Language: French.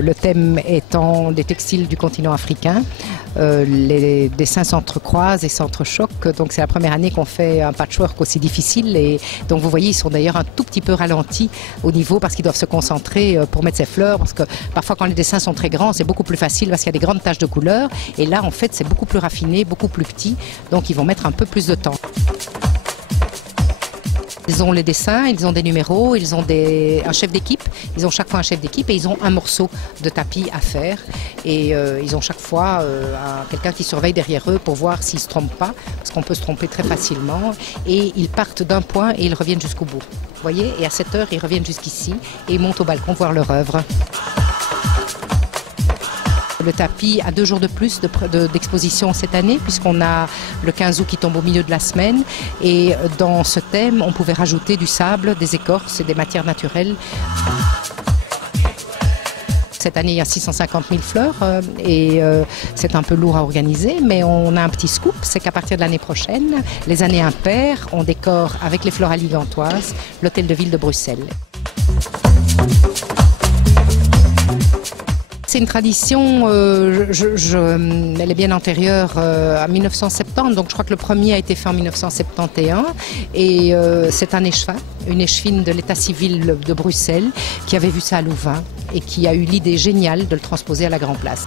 Le thème étant des textiles du continent africain. Les dessins s'entrecroisent et s'entrechoquent, donc c'est la première année qu'on fait un patchwork aussi difficile. Et donc vous voyez, ils sont d'ailleurs un tout petit peu ralentis au niveau parce qu'ils doivent se concentrer pour mettre ces fleurs, parce que parfois quand les dessins sont très grands, c'est beaucoup plus facile parce qu'il y a des grandes taches de couleur. Et là, en fait, c'est beaucoup plus raffiné, beaucoup plus petit, donc ils vont mettre un peu plus de temps. Ils ont les dessins, ils ont des numéros, ils ont un chef d'équipe, ils ont chaque fois un chef d'équipe et ils ont un morceau de tapis à faire. Et ils ont chaque fois quelqu'un qui surveille derrière eux pour voir s'ils ne se trompent pas, parce qu'on peut se tromper très facilement. Et ils partent d'un point et ils reviennent jusqu'au bout. Vous voyez, et à 7 heures, ils reviennent jusqu'ici et ils montent au balcon voir leur œuvre. Le tapis a 2 jours de plus d'exposition cette année, puisqu'on a le 15 août qui tombe au milieu de la semaine. Et dans ce thème, on pouvait rajouter du sable, des écorces et des matières naturelles. Cette année, il y a 650 000 fleurs et c'est un peu lourd à organiser, mais on a un petit scoop, c'est qu'à partir de l'année prochaine, les années impaires, on décore avec les floraleries gantoises l'hôtel de ville de Bruxelles. C'est une tradition, elle est bien antérieure à 1970, donc je crois que le premier a été fait en 1971 et c'est un échevin, une échevine de l'état civil de Bruxelles qui avait vu ça à Louvain et qui a eu l'idée géniale de le transposer à la Grand Place.